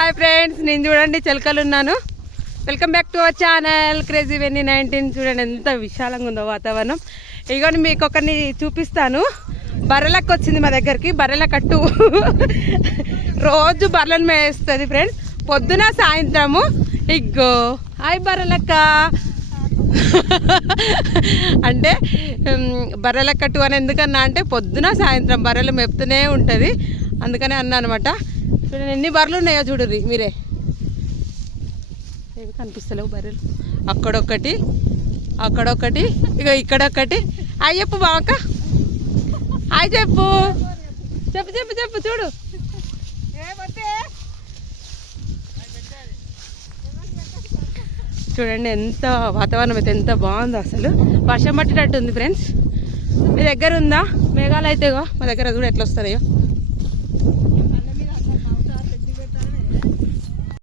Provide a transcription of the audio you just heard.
Hi friends, నేను చూడండి చిలకలు ఉన్నాను. Welcome back to our channel crazy Vennie 19. చూడండి ఎంత విశాలంగా ఉందో వాతావరణం. ఇగోని మీకు ఒకరిని చూపిస్తాను. బర్రెలక్క వచ్చింది మా దగ్గరికి. బర్రెల కట్టు రోజు బర్రెలను మేస్తుంది ఫ్రెండ్స్, పొద్దున సాయంత్రము. ఇగ్గో హాయ్ బర్రెలక్క. అంటే బర్రెల కట్టు అని ఎందుకన్నా అంటే పొద్దున సాయంత్రం బర్రెలు మెప్తూనే ఉంటుంది, అందుకనే అన్నా అనమాట. చూడండి ఎన్ని బర్రెలు ఉన్నాయో చూడండి మీరే. ఏవి కనిపిస్తలేవు బర్రెలు. అక్కడొక్కటి, అక్కడొక్కటి, ఇక ఇక్కడొక్కటి. హాయ్ చెప్పు బావక్క, హాయ్ చెప్పు. చెప్పు చెప్పు చెప్పు. చూడు చూడండి ఎంత వాతావరణం అయితే ఎంత బాగుందో. అసలు వర్షం పట్టినట్టుంది ఫ్రెండ్స్. మీ దగ్గర ఉందా మేఘాలు? అయితే మా దగ్గర కూడా ఎట్లా వస్తున్నాయో.